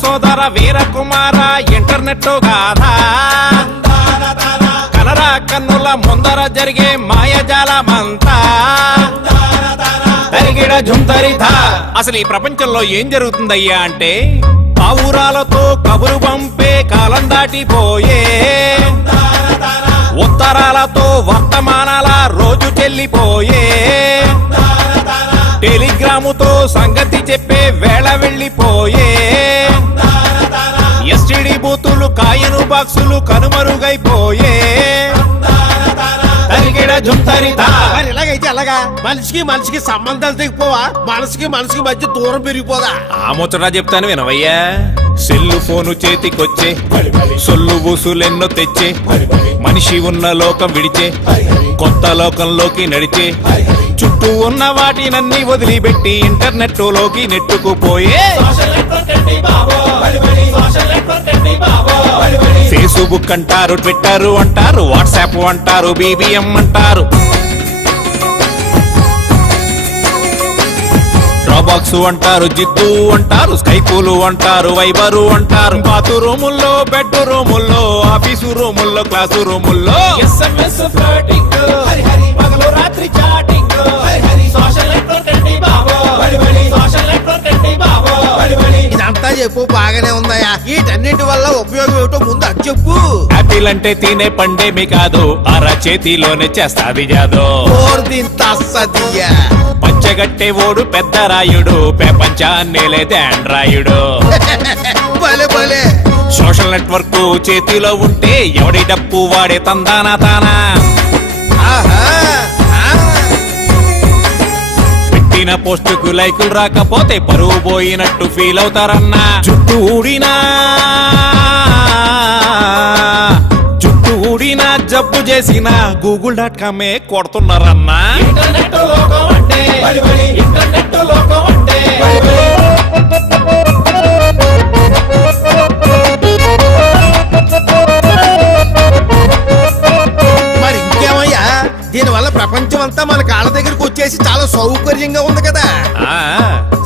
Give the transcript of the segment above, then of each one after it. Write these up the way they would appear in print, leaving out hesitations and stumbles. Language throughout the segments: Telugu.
సోదర వీరకుమార ఇంటర్నెట్ గాథా కనరా కన్నుల ముందర జరిగే మాయజాలమంతా తరిగిడ జుంతరిధా. అసలు ఈ ప్రపంచంలో ఏం జరుగుతుందయ్యా అంటే పావురాలతో కబురు పంపే కాలం దాటిపోయే, ఉత్తరాలతో వర్తమానాల రోజు చెల్లిపోయే, టెలిగ్రాముతో సంగతి చెప్పే వేళ వెళ్ళిపోయే, ఎస్టిడి బూతులు కాయను బాక్సులు కనుమరుగైపోయే. ఇలాగైతే అలాగా మనిషికి మనిషికి సంబంధాలు తెగిపోవా, మనసుకి మనసుకి మధ్య దూరం పెరిగిపోదా? ఆ ముచ్చటా చెప్తాను వినవయ్యా. సెల్లు ఫోను చేతికొచ్చే సొల్లు ఊసులెన్నో తెచ్చే, మనిషి ఉన్న లోకం విడిచే కొత్త లోకంలోకి నడిచే, చుట్టూ ఉన్న వాటినన్నీ వదిలిపెట్టి ఇంటర్నెట్ లోకి నెట్టుకుపోయే. ఫేస్బుక్ అంటారు, ట్విట్టర్ అంటారు, వాట్సాప్ అంటారు, BBM అంటారు, డ్రాబాక్స్ అంటారు, జిద్దు అంటారు, స్కైపులు అంటారు, వైబరు అంటారు, బాత్రూముల్లో బెడ్ రూముల్లో ఆఫీసు రూముల్లో క్లాసు రూముల్లో SMS ఫ్లర్టింగ్, పగలు రాత్రి చాటింగ్, సోషల్ నెట్వర్క్ బాబో, సోషల్ నెట్వర్క్ బాబో. ఇదంతా చెప్పు బాగానే ఉందయ్యా, వీటన్నిటి వల్ల ఉపయోగం ఏమిటో ముందు అది చెప్పు. యాపిల్ అంటే తినే పండేమి కాదు, అర చేతిలోనే చేస్తాది జాదో. పంచగట్టే ఓడు పెద్ద రాయుడు, ప్రపంచాన్ని లేదే ఆండ్రాయుడు. సోషల్ నెట్వర్క్ చేతిలో ఉంటే ఎవడి డప్పు వాడే తందానా తానా. పెట్టిన పోస్టుకు లైకులు రాకపోతే పరువు పోయినట్టు ఫీల్ అవుతారన్నా. చుట్టూ ఊడినా జబ్బు చేసిన google.com కొడుతున్నారన్నా. మరి ఇంకేమయ్యా, దీనివల్ల ప్రపంచం అంతా మన కాళ్ళ దగ్గరకు వచ్చేసి చాలా సౌకర్యంగా ఉంది కదా.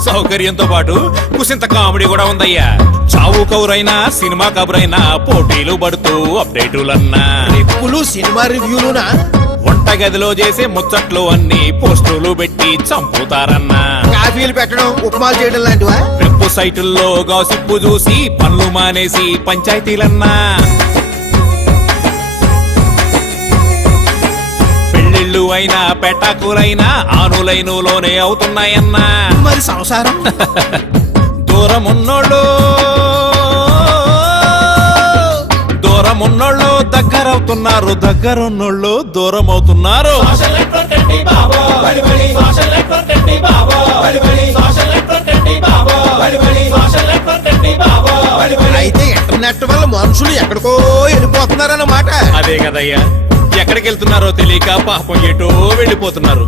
సౌకర్యంతో పాటు కుసింత కామెడీ కూడా ఉందయ్యా. చావు కబురైనా సినిమా కబురైనా పోటీలు పడుతూ అప్డేటులన్నా, రిప్పులు సినిమా రివ్యూలునా, వంటగదిలో చేసే ముచ్చట్లు అన్ని పోస్టులు పెట్టి చంపుతారన్నా. కాఫీలు పెట్టడం, ఉప్మాలు చేయడం లాంటివా? వెబ్ సైటుల్లో గాసిప్పు చూసి పనులు మానేసి పంచాయతీలన్నా. పెళ్లిళ్ళు అయినా పెటాకులైనా ఆనులైనులోనే అవుతున్నాయన్నా. మరి సంసారం దూరమున్నోళ్ళు దగ్గరవుతున్నారు, దగ్గరున్నోళ్ళు దూరం అవుతున్నారు. అయితే ఇంటర్నెట్ వల్ల మనుషులు ఎక్కడికో వెళ్ళిపోతున్నారన్నమాట. అదే కదయ్యా, ఎక్కడికి వెళ్తున్నారో తెలియక పాపం ఎటో వెళ్ళిపోతున్నారు.